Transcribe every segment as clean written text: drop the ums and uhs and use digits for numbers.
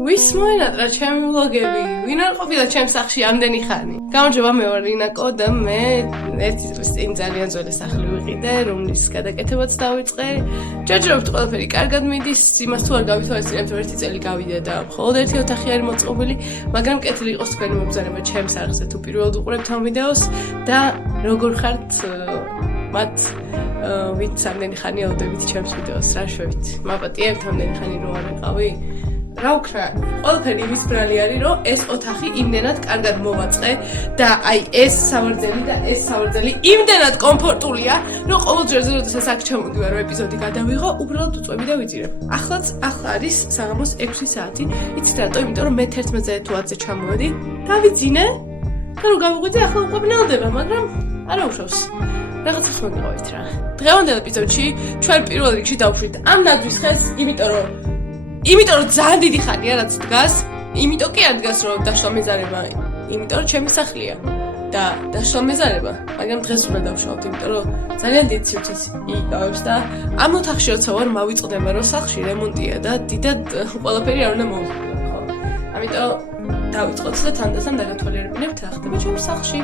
ვის მოენატრა ჩემი ვლოგები? ვინ არ ყოფილა ჩემს სახლში ამდენი ხანი? გამარჯობა, მე ვარ რინაკო და მე ერთი წლის წინ ძალიან ძველი სახლი ვიყიდე, რომლის გადაკეთებაც დავიწყე. ჯერჯერობით ყველაფერი კარგად მიდის, იმას თუ არ გავითვალისწინებთ, რომ ერთი წელი გავიდე და მხოლოდ ერთი ოთახი არის მოწყობილი, მაგრამ კეთილი იყოს თქვენი მობრძანება ჩემს არხზე თუ პირველად უყურებთ ამ ვიდეოს და როგორ ხართ მათ ვით ამდენი ხანი ავდებით ჩემს ვიდეოს, რა შვებით? მაპატიებთ ამდენი ხანი რო არ ვიყავი? რა ვქნა, ყველაფერი იმის ბრალი არის, რომ ეს ოთახი იმდენად კარგად მოვაწყე და აი ეს სავარძელი და ეს სავარძელი იმდენად კომფორტულია, რომ ყოველდღიურზე როდესაც აქ ჩამოვიდივარ, რომ ეპიზოდი გადავიღო, უბრალოდ უწვევი და ვიძირებ. ახლა არის საღამოს 6 საათი. იცით რატო? იმიტომ რომ მე 11-ზე თუ 10-ზე ჩამოვედი, დავიძინე და რომ გავიღვიძე, ახლა უკვე ვნელდება, მაგრამ არა უშავს. რაღაცას მოგიყავით რა. დღევანდელ ეპიზოდში ჩვენ პირველ რიგში დავშვით ამ ნაძვის ხელს, იმიტომ რომ ძალიან დიდი ხანია რაც დგას, იმიტომ კი არ დგას რომ დაშლა მეზარება, იმიტომ რომ ჩემი სახლია და დაშლა მეზარება, მაგრამ დღეს უნდა დავშავთ, იმიტომ რომ ძალიან დიდ სივრცეს იკავებს და ამ ოთახში როცა ვარ მავიწყდება რომ სახლში რემონტია და დიდად ყველაფერი არ უნდა მოვუწყო, ხო? ამიტომ დავიწყოთ და თანდათან დაგათვალიერებინებთ რა ხდება ჩემს სახლში.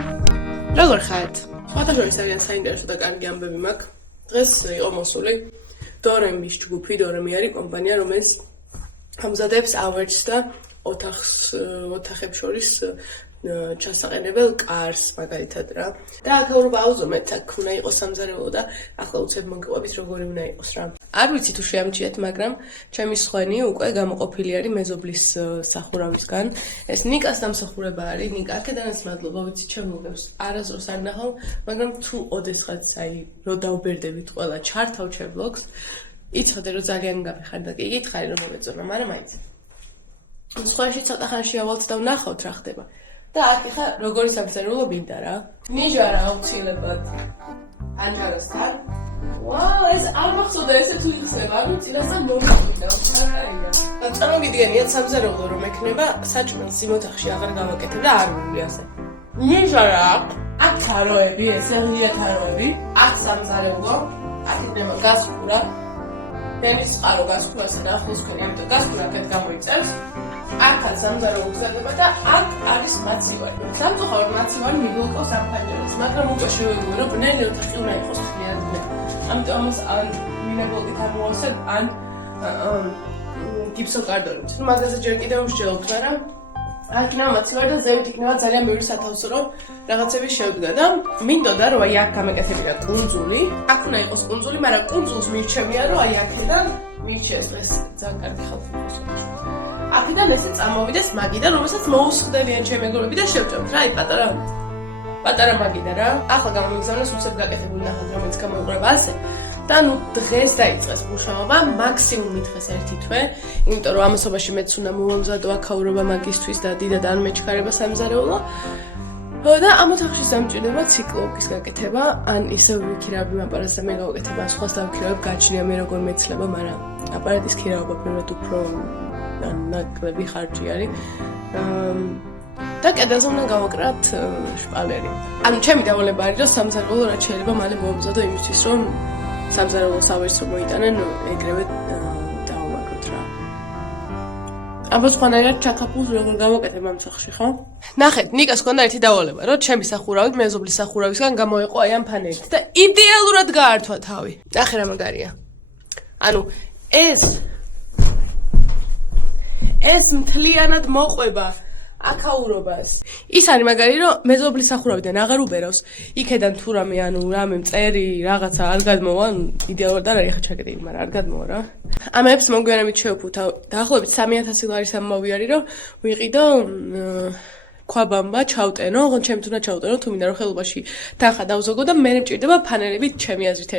როგორ ხართ? სხვათაშორის ძალიან საინტერესო და კარგი ამბები მაქვს. დღეს იყო მოსული დორემის ჯგუფი, დორემი არის კომპანია, რომელიც ამზადებს awards და ოთახებს შორის ჩასაყენებელ კარს მაგალითად რა. და აქაურობა აუზომეთ, აქ უნდა იყოს სამზარეულო და ახლა უცებ მოგიყვებით როგორი უნდა იყოს რა. არ ვიცი თუ შეამჩიეთ, მაგრამ ჩემი სხვენი უკვე გამოყოფილი არის მეზობლის სახურავისგან. ეს ნიკას დამსახურება არის, ნიკა აქედანაც მადლობა, ვიცი ჩემ ვლოგებს არასდროს არ ნახავ, მაგრამ თუ ოდესღაც აი რო დავბერდებით ყველა ჩართავ ჩემ ვლოგს, იცოდე რომ ძალიან გამიხარ და კი გითხარი რომ მომეწონა, მაგრამ მაინც. სხვაში ცოტა ხანში ავალთ და ვნახავთ რა ხდება. და აქ ხა როგორი სამზარეულო მინდა რა. ნიჟარა აუცილებლად ანჯარასთან. ვაუ, ეს არ მახსოვდა ესე თუ იხსნება, ანუ წილასთან მომიყვიდა, ხარაია. და წარმოგიდგენიათ სამზარეულო რომ ექნება საჭმელს იმ ოთახში აღარ გავაკეთებ და არ ვული ასე. ნიჟარა აქ თაროები, ესე ღია თაროები, აქ სამზარეულო, აქ იქნება გასკურა. დენის წყარო გასკურასა და ახლის ქვენი, ამიტომ გასკურა აქეთ გამოიწევს. აქაც სამზარეულო გზდება და აქ არის მაცივარი. სამწუხაროდ მაცივარი მიბლოკავს ამ ფანჯარას, მაგრამ უკვე შევეძლო რომ ბნელი ოთახი უნდა იყოს ხლიანად ბნელი. ამიტომ ამას ან მინებლოკით ამოვასებ, ან გიფსოკარდონით. მაგაზე ჯერ კიდევ ვსჯელობ, მაგრამ აქ იქნება მაცივარი და ზევით იქნება ძალიან ბევრი სათავსო, რომ რაღაცები შევდგა და მინდოდა რომ აი აქ გამეკეთებინა კუნძული. აქ უნდა იყოს კუნძული, მაგრამ კუნძულს მირჩევია რომ აი აქედან მირჩიეს დღეს ძალიან კარგი ხალხი იყოს. აქედან ესე წამოვიდეს მაგიდან, რომელსაც მოუსხდებიან ჩემი მეგობრები და შევჭამთ რა, აი პატარა მაგიდა რა. ახლა გამომიგზავნეს უცებ გაკეთებული ნახат, რომელიც გამოიყურება ასე. და ნუ დღეს დაიწყეს მუშაობა, მაქსიმუმი დღეს 1 თვე, იმიტომ რომ ამასობაში მეც უნდა მოვამზადო აქაურობა მაგისთვის და დიდად არ მეჩქარება სამზარეულო. და ამ ოთახში დამჭირდება ციკლობის გაკეთება, ან ისე ვიქირავები აპარატს და მე გავაკეთებ, ან სხვას დავიქირავებ, გაჩნია მე როგორ მეცლება, მაგრამ აპარატის ქირავება პირველად უფრო ნაკლები ხარჯი არის. და კედელზე უნდა გავაკრათ შპალერი. ანუ ჩემი დავალება არის, რომ სამზარეულო რაც შეიძლება მალე მოვამზადო იმისთვის, რომ სამზარეულოს ავერს რომ მოიტანენ, ეგრევე დავამაგროთ რა. აბა სხვანაირად ჩაქაფულს როგორ გავაკეთებ ამ სახლში, ხო? ნახეთ, ნიკას ჰქონდა ერთი დავალება, რომ ჩემი სახურავი მეზობლის სახურავისგან გამოეყო აი ამ ფანელით და იდეალურად გაართვა თავი. ნახე რა მაგარია. ანუ ეს მთლიანად მოყვება აქაურობას. ის არის მაგარი, რომ მეზობლის სახურავიდან აღარ უბერავს. იქედან თუ რამე, ანუ რამე მწერი, რაღაცა არ გადმოვა, იდეალურად არ არის ხა ჩაკეტილი, მაგრამ არ გადმოვა რა. ამებს მოგვიანებით შევფუთავ. დაახლოებით 3000 ლარის ამოვიარი, რომ ვიყიდო ქვაბამბა ჩავტენო, ოღონდ ჩემს უნდა ჩავტენო, თუ მინდა რომ ხელობაში თანხა დავზოგო და მე მჭირდება ფანელებით ჩემი აზრით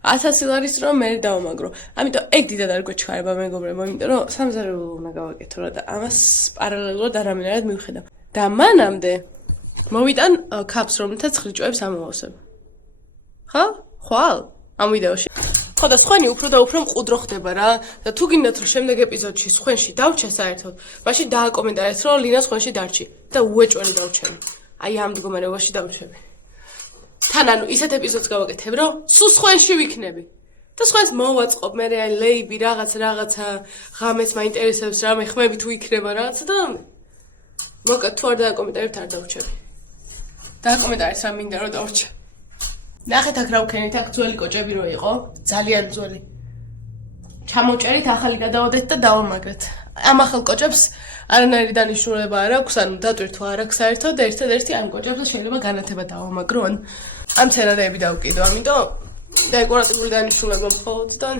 1000 ლარის რომ მე დავამაგრო. ამიტომ ეგ დიდად არ გვეჩქარება მეგობრებო, იმიტომ რომ სამზარეულო უნდა გავაკეთო რა და ამას პარალელურად არამენად მივხედავ. და მანამდე მოვიტან ქაპს, რომელთაც ხრიჭოებს ამოვავსებ. ხო? ხვალ? ამ ვიდეოში. ხო და სხვენი უფრო და უფრო მყუდრო ხდება რა. და თუ გინდათ რომ შემდეგ ეპიზოდში სხვენში დავჩე საერთოდ, მაშინ დააკომენტარეთ რომ ლინა სხვენში დარჩი და უეჭველი დავჩები. აი ამ მდგომარეობაში დავჩები. თან ანუ ისეთ ეპიზოდს გავაკეთებ, რომ სულ სხვენში ვიქნები. და სხვა ეს მოვაწყობ მე აი ლეიბი რაღაცა ღამეს მაინტერესებს რამე ხმები თუ იქნება რაღაცა და მოკა თუ არ დააკომენტარებთ არ დავრჩები დააკომენტარეს რა მინდა რომ დავრჩე ნახეთ აქ რა ვქენით აქ ძველი კოჭები რო იყო ძალიან ძველი ჩამოვჭერით ახალი გადავადეთ და დავამაგრეთ ამ ახალ კოჭებს არანაირი დანიშნულება არ აქვს ანუ დატვირთ თუ არ აქვს საერთოდ ერთადერთი ამ კოჭებზე შეიძლება განათება დავამაგრო ან ამ ცენარეები დავკიდო ამიტომ დეკორატიული დანიშნულება მხოლოდ და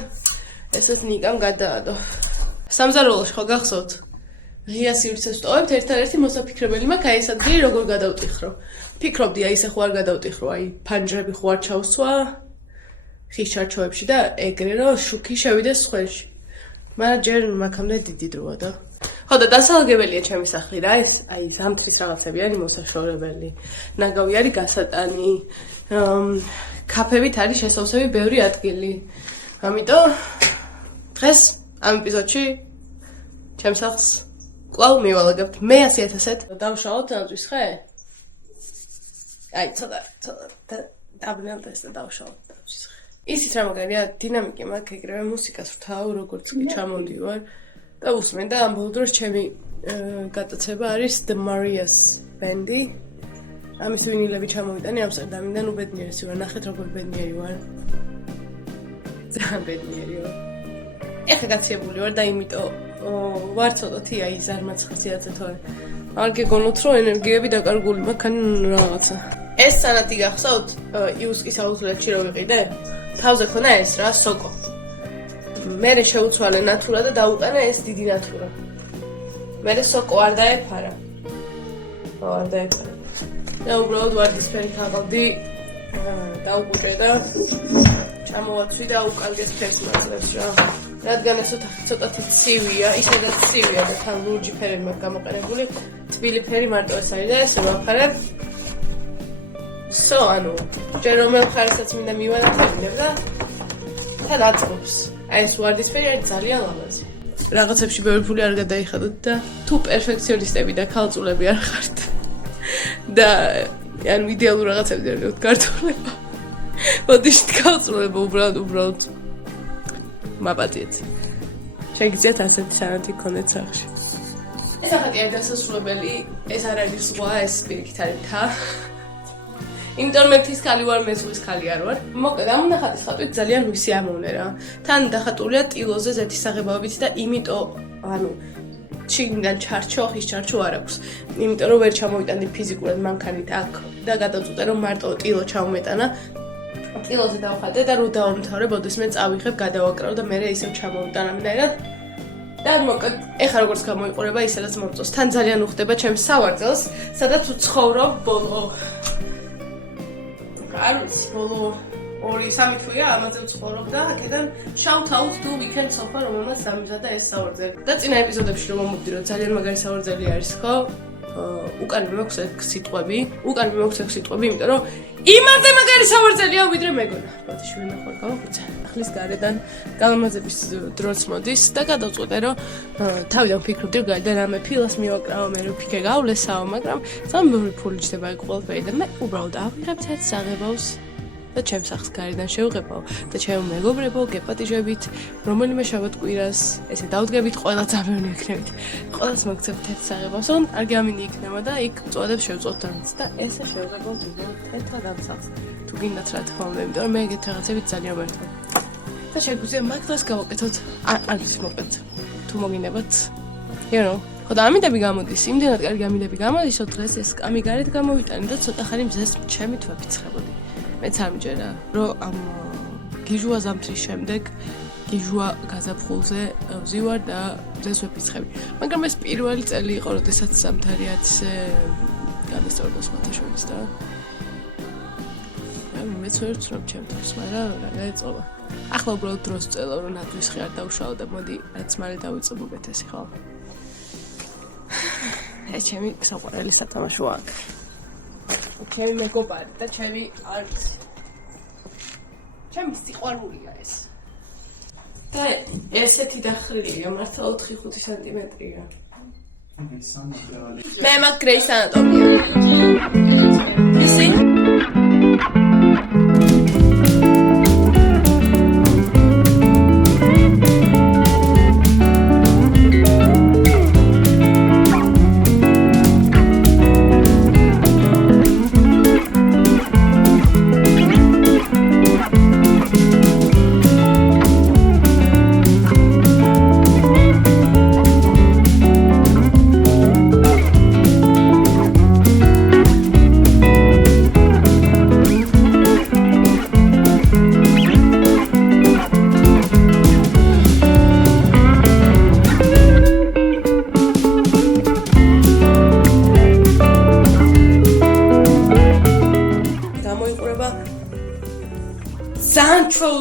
ესეც ნიკამ გადაადო სამზარეულოში ხო გახსოვთ ღია სივრცეს ვტოვებთ ერთადერთი მოსაფიქრებელი მაქვს აი ეს ადგილი როგორ გადავტიხრო ფიქრობდი აი ესე ხო არ გადავტიხრო აი ფანჯრები ხო არ ჩავსვა ხის ჩარჩოებში და ეგრე რომ შუქი შევიდეს სხვენში მაგრამ ჯერ მაგამდე დიდი დროა და ხო და დასალაგებელია ჩემი სახლი რა ეს აი ზამთრის რაღაცები არის მოსაშორებელი ნაგავი არის გასატანი კაფებით არის შესავსები ბევრი ადგილი ამიტომ დღეს ამ ეპიზოდში ჩემს სახლს კვლავ მივალაგებთ მე 100,000-ად დავშალოთ ნაძვის ხე აი ცოტა დაბნელდეს და დავშალოთ ნაძვის ხე ისიც რა მაგარია დინამიკი მაქვს ეგრევე მუსიკას ვთავ როგორც კი ჩამოდივარ და უსმენ და ამ ბოლო დროს ჩემი გატაცება არის The Marias ბენდი ამის ვინილები ჩამოვიტანე ამსტერდამიდან უბედნიერესი ვარ ნახეთ როგორ ბედნიერი ვარ ძალიან ბედნიერი ვარ ეხლა გაცილებული ვარ და იმიტომ ვარ ცოტათი აი ზარმაც ხასიათზე თორე არ გეგონოთ რომ ენერგიები დაკარგული მაქვს ან რაღაცა ეს სანათი გახსოვთ იუსკის აუთლეტში რო ვიყიდე თავზე ქონა ეს რა სოკო მე შეუცვალე ნატურა და დაუტანე ეს დიდი ნატურა მე სოკო არ დაეფარა არ დაეფარა და უბრალოდ ვარდისფერი ქაღალდი დაუყუჭე და ჩამოვაცვი და უკალგეს ფერს მაძლევს რა რადგან ეს ცოტათი ცივია ისედაც ცივია და თან ლურჯი ფერები მაქვს გამოყენებული თბილი ფერი მარტო ეს არის და ეს ვაფარებ ანუ ჯერ რომელ ხარისაც მინდა მივანათებინებ და თან აწყობს აი ეს ვარდისფერი არის ძალიან ლამაზი რაღაცებში ბევრი ფული არ გადაიხადოთ და თუ პერფექციონისტები და ქალწულები არ ხართ და ანუ იდეალურ რაღაცები არ გქონთ გართულება ოდიშთ ქალწულება უბრალოდ მაპატიეთ შეგიძლიათ ასეთი სანათი გქონდეთ სახლში ეს ახალი არის დასასრულებელი ეს არ არის ზღვა ეს პირიქით არის მთა იმიტომ მე მთის ხალი ვარ მე ზღვის ხალი არ ვარ მოკლედ ამ ნახატის ხატვით ძალიან ვისი ამოვნე რა თან დახატულია ტილოზე ზეთის საღებავებით და იმიტომ ანუ ჩინიდან ჩარჩო ხის ჩარჩო არ აქვს იმიტომ რომ ვერ ჩამოვიტანდი ფიზიკურად მანქანით აქ და გადავწყვიტე რომ მარტო ტილო ჩამომეტანა ტილოზე დავხატე და რო დავამთავრე ბოდეს მე წავიხებ გადავაკრავ და მე ისევ ჩამოვიტან ამნაირად და მოკლედ ეხა როგორც გამოიყურება ისედაც მომწონს თან ძალიან უხდება ჩემს სავარძელს სადაც ვცხოვრობ ბოლო არ ვიცი ბოლო 2-3 თვეა ამაზე ვცხოვრობ და აქედან shout-out to weekend sofa რომელმაც დამიზადა ეს სავარძელი და წინა ეპიზოდებში რომ მომვდირო ძალიან მაგარი სავარძელი არის ხო უკან მექვს 6 სიტყვები იმიტომ რომ იმაზე მაგარი სავარძელია ვიდრე მეგონა ბოდიში ვინახავ გავხუცე ახლის გარედან გამამაზების დროც მოდის და გადავწყვეტე რომ თავიდან ვფიქრობდი რომ გარედან რამე ფილას მივაკრავო მე რო ფიქრე გავლესაო მაგრამ სამბური ფული ჯდება იქ ყველაფერი და მე უბრალოდ ავიღებ ერთ საღებავს და ჩემს სახლს გარედან შევღებავ და ჩემო მეგობრებო გეპატიჟებით რომელიმე შაბათ კვირას ესე დავდგებით ყველა ძაბერნი იქნებით ყველას მოგცემთ ერთ საღებავს რომ არ გამინი იქნება და იქ წოდებს შევწოთ დამც და ესე შევღებავ ერთად ამ სახლს თუ გინდათ რა თქმა უნდა იმიტომ რომ მე ეგეთ რაღაცებით ძალიან ვერთო და შეგვიძლია მაგ დღეს გავაკეთოთ არის მოკლედ თუ მოგინებათ ხო და ამიდები გამოდის იმდენად კარგი ამიდები გამოდის რომ დღეს ეს კამი გარეთ გამოვიტანე და ცოტა ხანი მზეს ჩემი თვაფიცხებოდი მეც არ მიჯერა რომ ამ გიჟუა ზამთრის შემდეგ გიჟუა გაზაფხულზე ვზივარ და მზეს ვეფიცხები მაგრამ ეს პირველი წელი იყო როდესაც ზამთარი ათზე გადასწორდა სხვათა შორის და მეც ვერ ვცნობ ჩემთვის მაგრამ რა გაეწყობა ახლა უბრალოდ დროს ვწელავ რომ ნაძვის ხე არ დავშალო და მოდი რაც მალე დავიწყებ უკეთესი ხო ეს ჩემი საყვარელი სათამაშო აქ ჩემი მეგობარი და ჩემი არის ჩემი სიყვარულია ეს და ესეთი დახრილია მართლა 4-5 სანტიმეტრია მე მაგ გრეის ანატომია ისი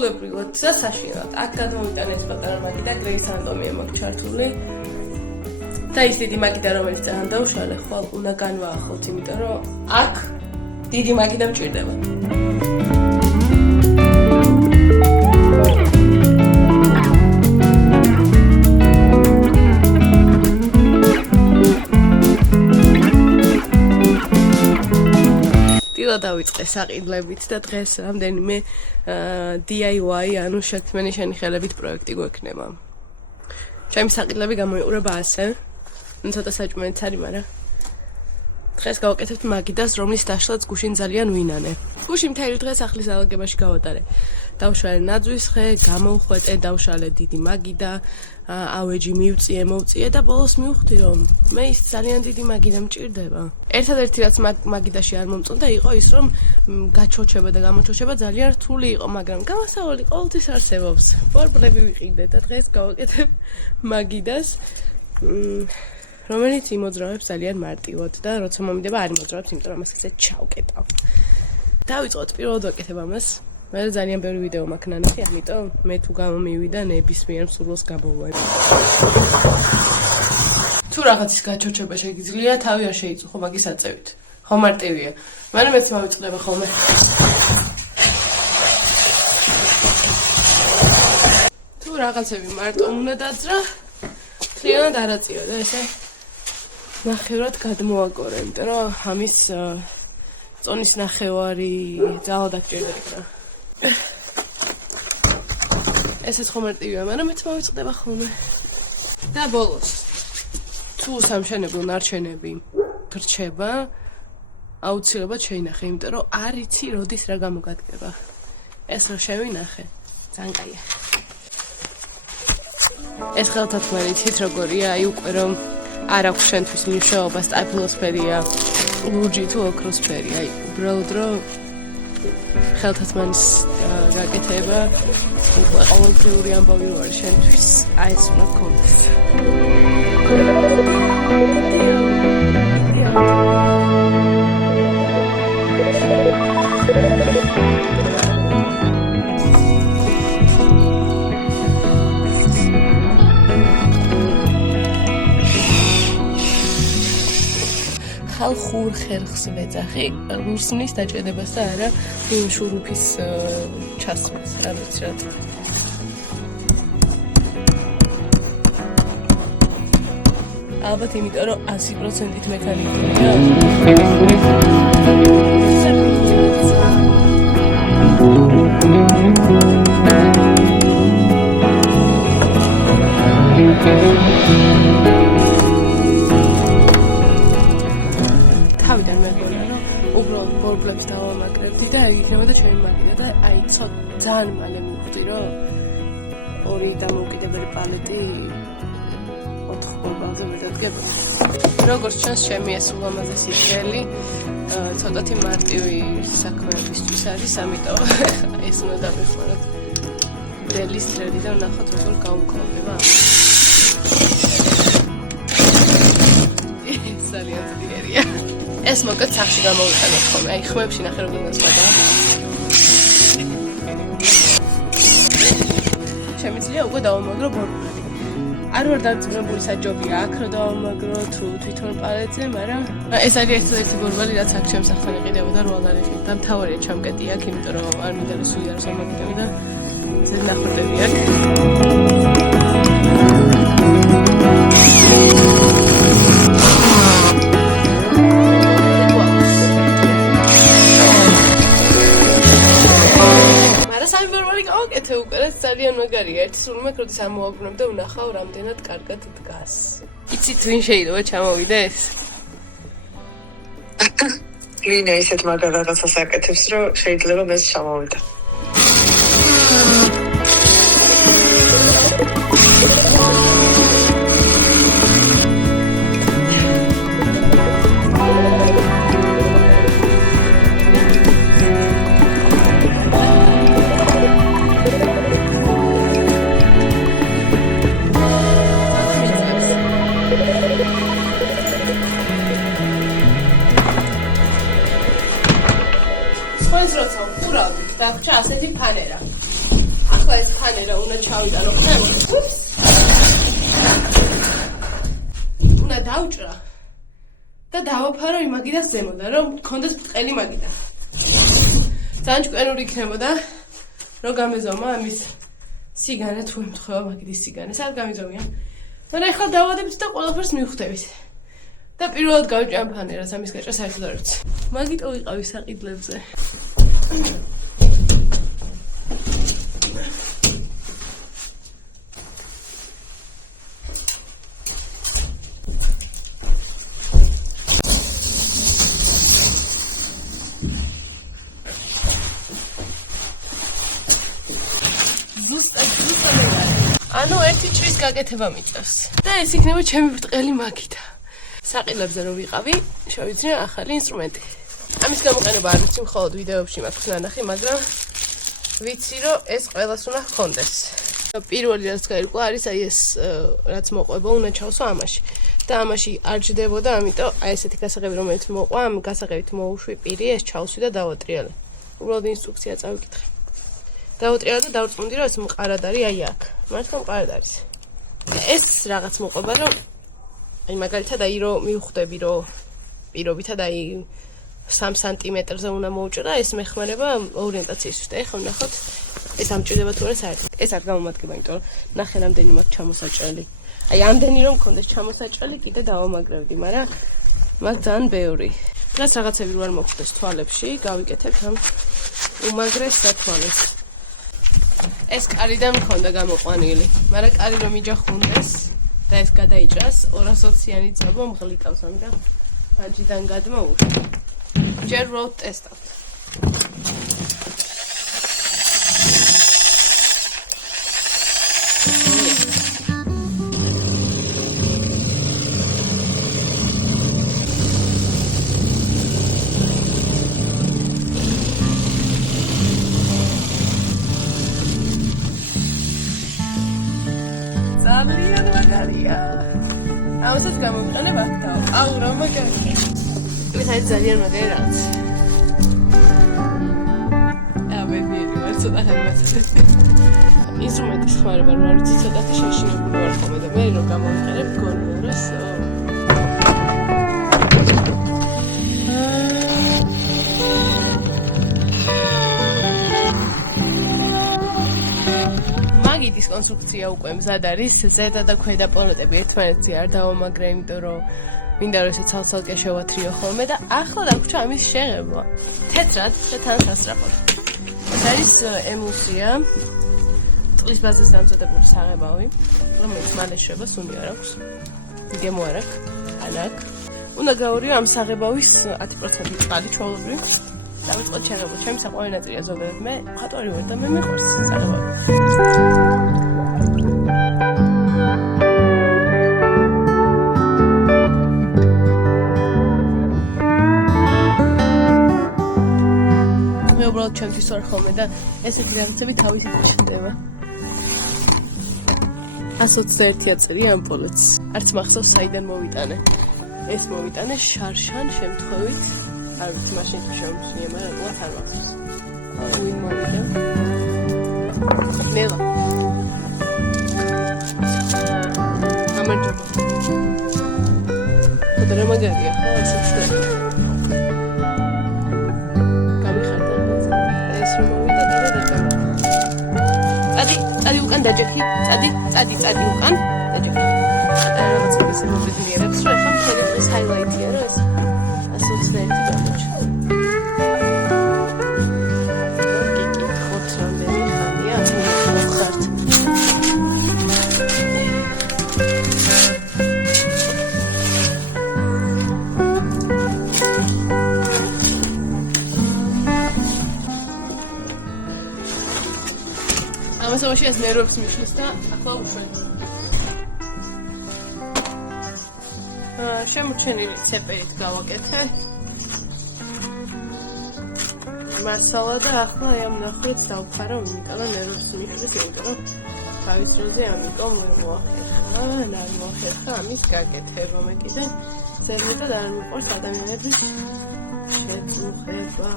ადგილობრივად და საშინელად. აქ გადმოვიტანე ეს პატარა მაგიდა გრეის ანატომია მაქვს ჩართული. და ის დიდი მაგიდა რომელიც ძალიან დავშალე, ხვალ უნდა განვაახლოთ, იმიტომ რომ აქ დიდი მაგიდა მჭირდება. დავიწყე საყიდლებით და დღეს რამდენიმე DIY, ანუ შექმნიანი ხელებით პროექტი გვექნება. ჩემი საყიდლები გამოიყურება ასე. ცოტა საჭმელიც არის, მაგრამ დღეს გავაკეთებთ მაგიდას, რომლის დაშლაც გუშინ ძალიან ვინანე. გუშინ მთელი დღე სახლის ალაგებაში გავატარე. დავშალე ნაძვის ხე, გამოვხვეტე, დავშალე დიდი მაგიდა, ავეჯი მივწიე, მოვწიე და ბოლოს მივხვდი, რომ მე ის ძალიან დიდი მაგიდა მჭირდება. ერთადერთი რაც მაგიდაში არ მომწონდა იყო ის, რომ გაჩოჩება და გამოჩოჩება ძალიან რთული იყო, მაგრამ გამოსავალი ყოველთვის არსებობს. ფორბლები ვიყიდე და დღეს გავაკეთებ მაგიდას, რომელიც იმოძრავებს ძალიან მარტივად და როცა მომიდება არ იმოძრავებს, იმიტომ რომ ასე ჩავკეტავ. დავიწყოთ პირველად ვაკეთებ ამას. მე ძალიან ბევრი ვიდეო მაქვს ნანახი, ამიტომ მე თუ გამომივიდა ნებისმიერ მსურველს გამოვაი. თუ რაღაცის გაჩოჩება შეგიძლია, თავი არ შეიწუხო მაგის აწევით. ხო მარტივია. მაგრამ მეც მოვიწყდება ხოლმე. თუ რაღაცები მარტო უნდა დაძრა, მთლიანად არ აწიოდა ესე. ნახევრად გადმოაგორე, იმიტომ რომ ამის წონის ნახევარი ძალად აღჭირდება. ესეც ხომ მარტივია, მაგრამ მეც მოვიწყდება ხოლმე. და ბოლოს თუ სამშენებლო ნარჩენები გრჩება, აუცილებლად შეინახე, იმიტომ რომ არ იცი როდის რა გამოგადგება. ეს რო შევინახე, ძალიან კაია. ეს ხელთათმანი იცით როგორია, აი უკვე რომ არ აქვს შენთვის მნიშვნელობა, სტაფილოსფერია, ლურჯი თუ ოქროსფერი, აი უბრალოდ რომ ხელთათმანის გაკეთება უკვე ყოველდღიური ამბავი რო არის შენთვის, აი ეს უნდა გქონდეს. ხალხურ ხერხს ვეძახი, რუსნის დაჭედებას და არა შურუფის ჩასმას, არ ვიცი რა. ალბათ იმიტომ რომ 100%-ით მექანიკურია. თავიდან მეგონა რომ უბრალოდ ბორბლებს დავამაგრებდი და ეგ იქნებოდა ჩემი მაგიდა და აი ძალიან მალე მივხვდი რომ ორი დამოუკიდებელი პალეტი 4 ბორბალზე მეტადგება. როგორც ჩანს ჩემი ეს ულამაზესი ძელი ცოტათი მარტივი საქმეებისთვის არის, ამიტომ ეს უნდა დავეხმაროთ ძელის ძელი და ვნახოთ როგორ გაუმკლავდება. ძალიან ძლიერია. ეს მოკეთ სახში გამოვიტანოთ ხოლმე, აი ხმებში ნახე როგორ მასპადაა. შემიძლია უკვე დავამაგრო ბორბლები. არ ვარ დაძმებული საჯობია აქ რომ დავამაგრო თუ თვითონ პალეტზე, მაგრამ ეს არის ერთადერთი ბორბალი, რაც აქ ჩემს ახალ იყიდებოდა რვალარიხი და მთავარია ჩამკეტი აქ, იმიტომ რომ არ მინდა რომ სულ არ სამაგიდები და ზედ ნახორდები აქ. უკეთე ძალიან მაგარია. ერთი სულ მაქვს, როდის ამოვაბრუნებ და ვნახავ რამდენად კარგად დგას. იცით ვინ შეიძლება ჩამოვიდეს? ვინა ისეთ მაგარ რაღაცას აკეთებს, რომ შეიძლება მეც ჩამოვიდა. როცა უყურავთ, დაგვრჩა ასეთი ფანერა. ახლა ეს ფანერა უნდა ჩავიტანო ხოლმე. უნდა დავჭრა და დავაფარო იმაგიდან ზემოდან, რომ მქონდეს ბრტყელი მაგიდან. ძალიან ჭკვიანური იქნებოდა, რომ გამეზომა ამის სიგანე თუ ემთხვევა მაგიდის სიგანე, სად გამიზომია. მაგრამ ახლა დავადებთ და ყველაფერს მივხვდებით. და პირველად გავჭრა ამ ფანერას, ამის გაჭრა საერთოდ არ ვიცი. მაგიტო ვიყავი საყიდლებზე. ანუ ერთი ჭრის გაკეთება მიწევს. და ეს იქნება ჩემი ბრტყელი მაგიდა. საყიდლებზე რომ ვიყავი, შევიძინე ახალი ინსტრუმენტი. ამის გამოყენება არ ვიცი, მხოლოდ ვიდეოებში მაქვს ნანახი, მაგრამ ვიცი, რომ ეს ყველას უნდა ჰქონდეს. პირველი რაც გაირკვა არის აი ეს რაც მოყვება უნდა ჩავსო ამაში. და ამაში არ ჯდებოდა, ამიტომ აი ესეთი გასაღები რომელიც მოყვა, ამ გასაღებით მოუშვი პირი, ეს ჩავსვი და დავატრიალე. უბრალოდ ინსტრუქცია წავიკითხე. დავატრიალე და დავწმუნდი, რომ ეს მყარად არის აი აქ. მართლა მყარად არის. ეს რაღაც მოყვება, რომ აი მაგალითად აი რომ მივხვდები, რომ პირობითად აი 3 სანტიმეტრზე უნდა მოვჭრა, ეს მეხმარება ორიენტაციისთვის და ეხლა ვნახოთ ეს ამჭირდება თუ არა საერთოდ. ეს არ გამომადგება, იმიტომ რომ ნახე რამდენი მაქვს ჩამოსაჭრელი. აი ამდენი რომ მქონდეს ჩამოსაჭრელი, კიდე დავამაგრებდი, მაგრამ მაქვს ძალიან ბევრი. დღეს რაღაცები რო არ მოხდეს თვალებში, გავიკეთებთ ამ უმაგრეს სათვალეს. ეს კარიდან მქონდა გამოყვანილი, მაგრამ კარი რომ იჯახუნდეს და ეს გადაიჭრას 220-იანი ძაბო მღლიკავს, ამიტომ აჯიდან გადმოუშვი. ჯერ რო ტესტავთ. ძალიან მაგარია. აუსაც გამოვიყენებ აქ და აუ რა მაგარია. ეს არის ძალიან მაგარი რაც. აბედნიერი ვარ ცოტა ხანმაცდე. ინსტრუმენტის ხმარება რო არ ვიცი ცოტათი შეშინებული ვარ ხოლმე და მე რომ გამოვიყენებ გონია რომ მაგიდის კონსტრუქცია უკვე მზად არის, ზედა და ქვედა პოლეტები ერთმანეთზე არ დავამაგრე, იმიტომ რომ მინდა რომ ესე ცალ-ცალკე შევათრიო ხოლმე და ახლა დაგვრჩა ამის შეღება. თეთრად და თან სასწრაფოდ. ეს არის ემულსია, წყლის ბაზაზე დამზადებული საღებავი, რომელიც მალე შვება, სუნი არ აქვს. გემო არ აქვს, ან აქვს. უნდა გავურიო ამ საღებავის 10% წყალი ჩვეულებრივ. დავიწყოთ შეღება, ჩემი საყვარელი ნაწილია ზოგადად მე მხატვარი ვარ და მე მიყვარს საღებავი. უბრალოდ ჩემთვის ვარ ხოლმე და ესეთი რაღაცები თავისით ჩნდება. 121 წელი ამ პოლეტს. არც მახსოვს საიდან მოვიტანე. ეს მოვიტანე შარშან შემთხვევით. არ ვიცი მაშინ თუ შემოსნია, მაგრამ უბრალოდ არ მახსოვს. ვინ მოვიდა? ნელა. გამარჯობა. ხოდრა მაგარია, ხო, ესეც და წადი უკან დაჯექი, წადი უკან დაჯექი. და რაღაცა ისე მოვიძინიერებს, რომ ეხლა მთელი დღის ჰაილაიტია, რომ ეს 121 გამოჩნდა. გიკითხოთ რამდენი ხანია, ხართ. ამასობაში ეს ნერვებს მიშლის და ახლა უშვებს. შემოჩენილი ცეპერით გავაკეთე. მასალა და ახლა აი ამ ნახრეთს დავფარო, იმიტომ რომ ნერვებს მიშლის, იმიტომ რომ თავის როზე ამიტომ ვერ მოახერხა, არ მოახერხა ამის გაკეთება. მე კიდე ზედმეტად არ მიყვარს ადამიანების შეწუხება.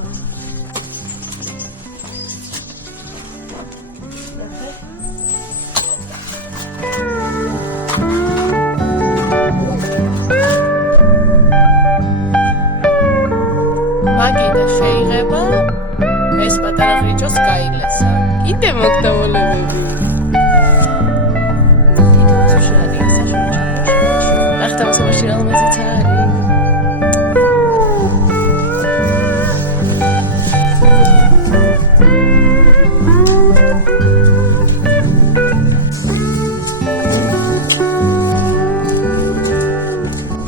მუშაობა ეს პატარა ხრიჭოს გაილესა კიდე მოგდამოლებები ახტავსებაში რამაზეც არის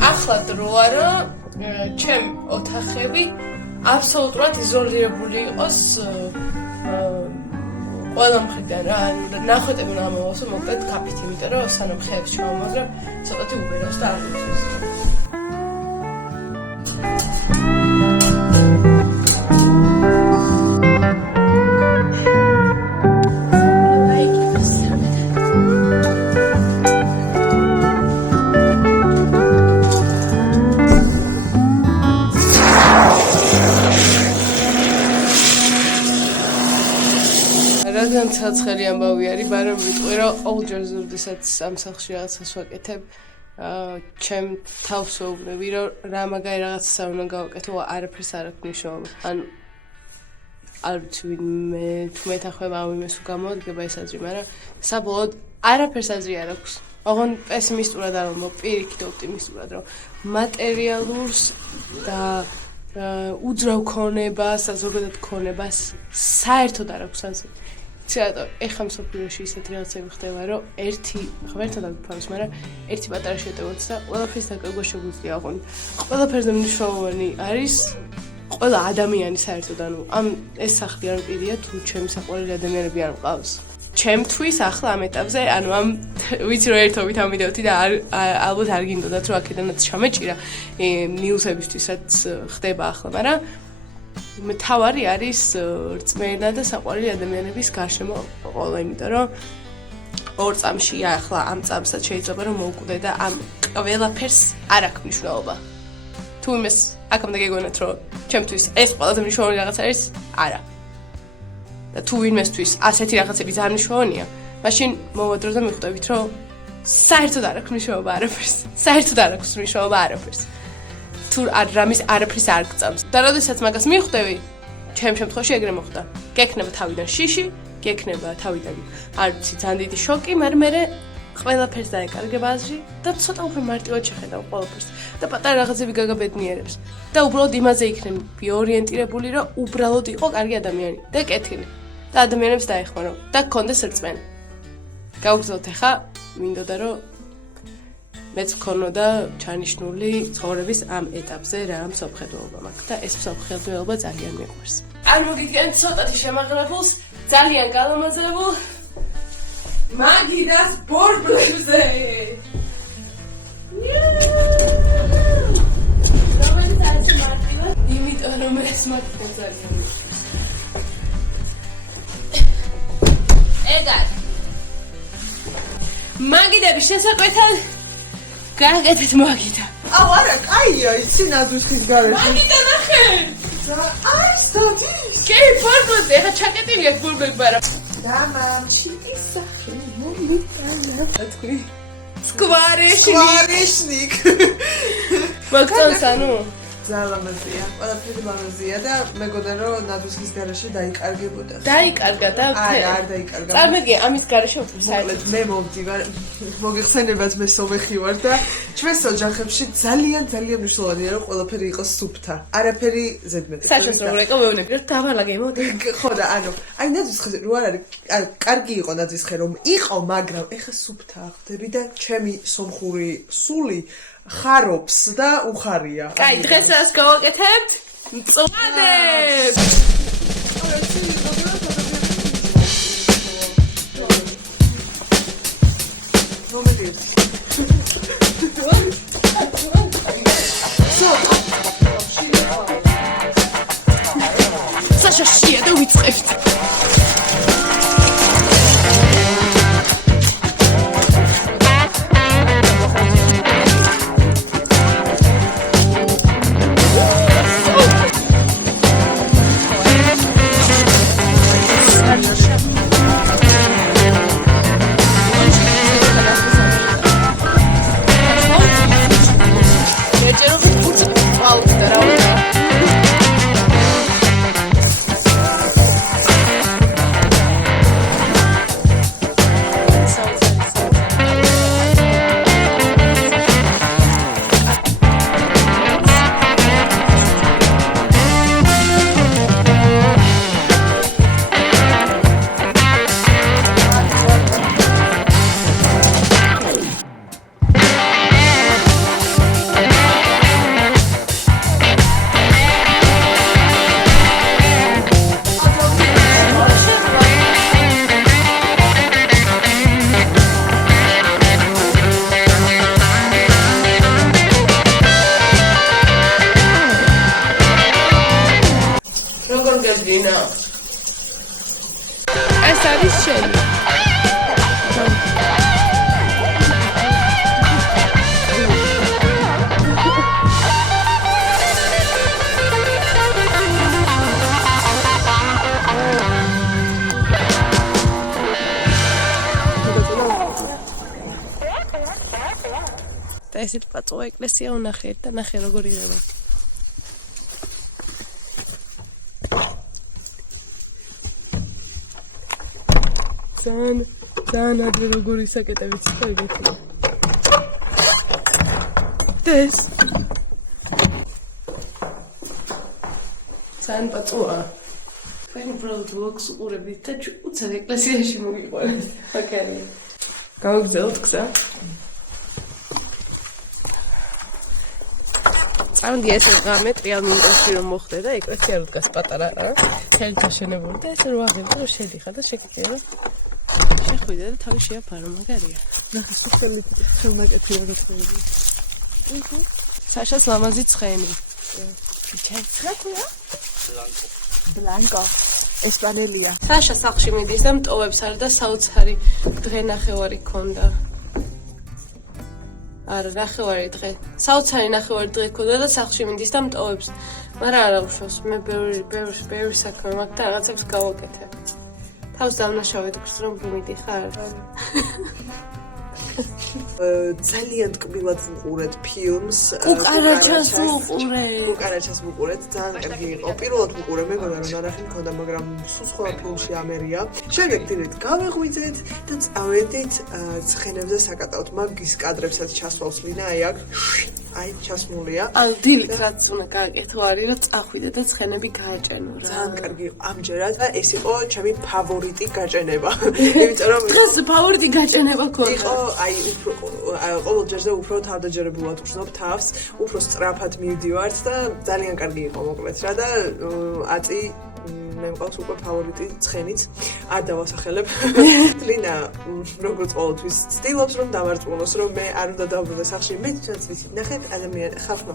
ახლა დროა რომ ჩემი ოთახები აბსოლუტურად იზოლირებული იყოს ყველა მხრიდან რა ნახვეტები უნდა ამოვასო მოკლედ კაფით იმიტომ რომ სანამ ხეებს ჩავამოძრებ ცოტათი უბერავს და არ უწევს რადგან ცალცხელი ამბავი არის, მაგრამ ვიტყვი რომ ყოველჯერ ზურგდესაც ამ სახლში რაღაცას ვაკეთებ, ჩემ თავს ვეუბნები რომ რა მაგარი რაღაცას არ უნდა გავაკეთო, არაფერს არ აქვს მნიშვნელობა. ან არ ვიცი ვინმე თუ მეთანხმება ამ იმას გამოვადგება ეს აზრი, მაგრამ საბოლოოდ არაფერს აზრი არ აქვს. ოღონ პესიმისტურად არ ვამბობ, პირიქით ოპტიმისტურად, რომ მატერიალურს და უძრავ ქონებას, ზოგადად ქონებას საერთოდ არ აქვს აზრი. ცოტა ეხა მსოფლიოში ისეთი რაღაცები ხდება, რომ ერთი ღმერთად აღფაროს, მაგრამ ერთი პატარა შეტევაც და ყველაფერს დაკარგვა შეგვიძლია აღვნიშნო. ყველაფერზე მნიშვნელოვანი არის ყველა ადამიანი საერთოდ, ანუ ამ ეს სახლი არ მყიდია თუ ჩემი საყვარელი ადამიანები არ მყავს. ჩემთვის ახლა ამ ეტაპზე, ანუ ამ ვიცი რომ ერთობით ამიდევთი და ალბათ არ გინდოდათ რომ აქედანაც ჩამეჭირა ნიუსებისთვის რაც ხდება ახლა, მაგრამ მთავარი არის რწმენა და საყვარელი ადამიანების გარშემო ყოლა, იმიტომ რომ ორ წამში ახლა ამ წამსაც შეიძლება რომ მოვკვდე და ამ ყველაფერს არ აქვს მნიშვნელობა. თუ იმას აქამდე გეგონათ რომ ჩემთვის ეს ყველაზე მნიშვნელოვანი რაღაც არის, არა. და თუ ვინმესთვის ასეთი რაღაცები ძალიან მნიშვნელოვანია, მაშინ მოვადრო და მიხვდებით რომ საერთოდ არ აქვს მნიშვნელობა არაფერს. საერთოდ არ აქვს მნიშვნელობა არაფერს. თუ რამის არაფრის არ გწამს. და როდესაც მაგას მიხვდები, ჩემ შემთხვევაში ეგრე მოხდა. გექნება თავიდან შიში, გექნება თავიდან არ ვიცი ძალიან დიდი შოკი, მაგრამ მე ყველაფერს დაეკარგება აზრი და ცოტა უფრო მარტივად შეხედავ ყველაფერს და პატარა რაღაცები გაგაბედნიერებს. და უბრალოდ იმაზე იქნები ორიენტირებული, რომ უბრალოდ იყო კარგი ადამიანი და კეთილი. და ადამიანებს დაეხმარო და გქონდეს რწმენა. გავგრძელოთ ახლა, მინდოდა რომ მეც გქონოდა ჩანიშნული ცხოვრების ამ ეტაპზე რა მსოფლმხედველობა მაქვს და ეს მსოფლმხედველობა ძალიან მიყვარს. არ მოგიდგენთ ცოტათი შემაღლებულს, ძალიან გალამაზებულ მაგიდას ბორბლებზე. რომელიც არის მარტივად, იმიტომ რომ ეს მარტივად ძალიან მიყვარს. ეგარ მაგიდების შესაკვეთად გააკეთეთ მაგიდა. აუ არა, კაია, იცი ნადვისთვის გარეშე. მაგიდა ნახე. აი, სტოდი. კი, ბორბლებზე, ახლა ჩაკეტილი აქვს ბორბლები, მაგრამ დამამჩიტი სახე მომიტანა. თქვი. სკვარეშნიკ. სკვარეშნიკ. მაგდანს ანუ ძალიან ლამაზია. ყველაფერი ლამაზია და მეგონა რომ ნადვისთვის გარეშე დაიკარგებოდა. დაიკარგა და არ დაიკარგა. წარმოგიდგენ, ამის გარეშე უფრო საერთოდ მე მომდივარ. მოგეხსენებათ მე სომეხი ვარ და ჩვენს ოჯახებში ძალიან მნიშვნელოვანია რომ ყველაფერი იყოს სუფთა. არაფერი ზედმეტი. საჩვენს რომ ეკო ვეუბნები რომ დავალაგე მოდი. ხო და ანუ აი ნაძვის ხე რო არ არის კარგი იყო ნაძვის ხე რომ იყო, მაგრამ ეხა სუფთა ხვდები და ჩემი სომხური სული ხარობს და უხარია. კაი, დღეს რას გავაკეთებთ? მწვანებს! მომედიებს. საშა შია და ვიწყებთ. მინო. ეს არის შენი. და ესეთ პაწოვა ეკლესია უნახეთ და ნახე როგორ იღება. ძალიან ადრე როგორ ისაკეტებიც და ეგეთი. ეს ძალიან პაწოა. თქვენ უბრალოდ ვლოგს უყურებთ და უცებ ეკლესიაში მოგიყვანეთ. ოკეი. გავგზავნოთ გზა. წამდი ეს ღამე ტრიალმინდოში რომ მოხდე და ეკლესია რო დგას პატარა რა. ხელით აშენებული და ესე რო აღებდა რომ შედიხარ და შეგიძლია რომ შეხვიდე და თავი შეაფარო მაგარია. ნახე სოფელი შემაკეთია გასწორებული. საშას ლამაზი ცხენი. ბლანკო. ესპანელია. საშა სახლში მიდის და მტოვებს არ და საოცარი დღე ნახევარი ქონდა. არა, ნახევარი დღე. საოცარი ნახევარი დღე ქონდა და სახლში მიდის და მტოვებს. მაგრამ არა უშავს, მე ბევრი საქმე მაქვს და რაღაცებს გავაკეთებ. თავს დამნაშავედ გქს რომ ვიმიდიხარ. ძალიან ტკბილად ვუყურეთ ფილმს. კუკარაჩას ვუყურეთ. კუკარაჩას ვუყურეთ, ძალიან კარგი იყო. პირველად ვუყურე, მეგონა რომ ნანახი მქონდა, მაგრამ სულ სხვა ფილმში ამერია. შემდეგ დილით გავეღვიძეთ და წავედით ცხენებზე საკატავთ. მაგის კადრებსაც ჩასვავს ლინა, აი ჩასმულია. ან დილით რაც უნდა გააკეთო არის რომ წახვიდე და ცხენები გააჭენო რა. ძალიან კარგი იყო ამჯერად და ეს იყო ჩემი ფავორიტი გაჭენება. იმიტომ რომ დღეს ფავორიტი გაჭენება ქონდა. იყო აი უფრო ყოველ ჯერზე უფრო თავდაჯერებულად ვხსნობ თავს, უფრო სწრაფად მივდივართ და ძალიან კარგი იყო მოკლედ რა და აწი მე მყავს უკვე ფავორიტი ცხენიც არ დავასახელებ. ლინა როგორც ყოველთვის ცდილობს რომ დამარწმუნოს რომ მე არ უნდა დავბრუნდე სახლში. მე თვითონაც ვიცი, ნახეთ ადამიანი ხალხმა.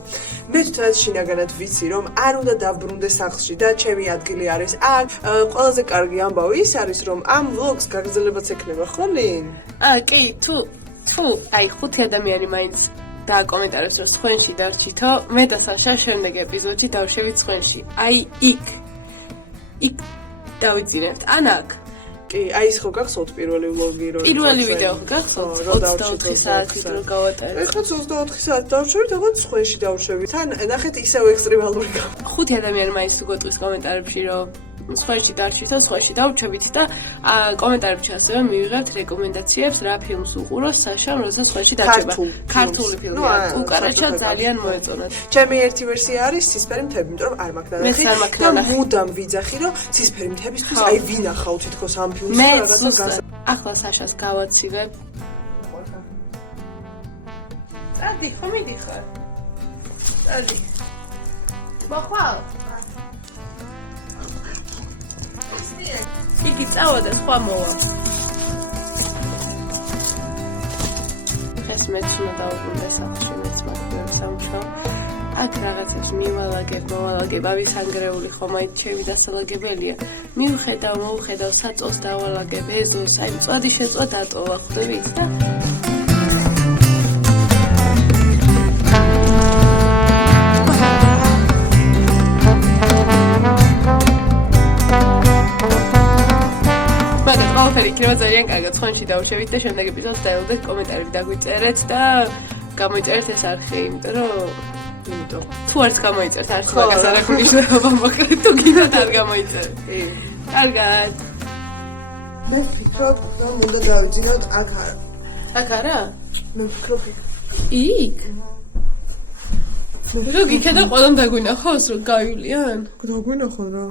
მე თვითონაც შინაგანად ვიცი რომ არ უნდა დავბრუნდე სახლში და ჩემი ადგილი არის აქ. ყველაზე კარგი ამბავი ის არის რომ ამ ვლოგს გაგრძელებაც ექნება ხო ლინ? კი, თუ აი 5 ადამიანი მაინც დააკომენტარებს რომ ცხენში დარჩითო, მე და საშა შემდეგ ეპიზოდში დავშევით ცხენში. აი იქ დავიძინებთ. ან აქ. კი, აი ის ხო გახსოვთ პირველი ვლოგი რომ პირველი ვიდეო ხო გახსოვთ? 24 საათით რო გავატარეთ. ეხლა 24 საათი დავშევით, აღარ ცხენში დავშევით. თან ნახეთ ისევ ექსტრემალური. 5 ადამიანი მაინც თუ გეტყვის კომენტარებში რომ ცხენში დარჩით და ცხენში დავჩებით და კომენტარებში ასევე მივიღებთ რეკომენდაციებს რა ფილმს უყუროს საშამ როცა ცხენში დარჩება. ქართული ფილმი. უკარაჩა ძალიან მოეწონათ. ჩემი ერთი ვერსია არის ცისფერი მთები, იმიტომ რომ არ მაქვს ნანახი და მუდამ ვიძახი რომ ცისფერი მთებისთვის აი ვინახავ თითქოს ამ ფილმს მე რაღაცა ახლა საშას გავაცივებ. წადი, ხო მიდიხარ? წადი. მოხვალ? იგი წავა და სხვა მოვა. ეს მეც უნდა დავუბრუნდე სახლში, მეც მაქვს სამჩო. აქ რაღაცებს მივალაგებ, ამის ანგრეული ხომ აი ჩემი დასალაგებელია. მოუხედავ, საწოლს დავალაგებ, ეზოს, აი მწვადი შეწვა დატოვა, ხვდებით და იქნება ძალიან კარგად ცხენში დავშევით და შემდეგ ეპიზოდს დაელოდეთ კომენტარები დაგვიწერეთ და გამოიწერეთ ეს არხი, იმიტომ რომ თუ არც გამოიწერთ არც მაგას არ აქვს მნიშვნელობა, მაგრამ თუ გინდათ არ გამოიწერეთ. კარგად. მე ვფიქრობ, რომ უნდა დავიძინოთ აქ არა. აქ არა? მე ვფიქრობ იქ. როგორ იქედა ყველამ დაგვინახავს რომ გაივლიან? დაგვინახონ რა.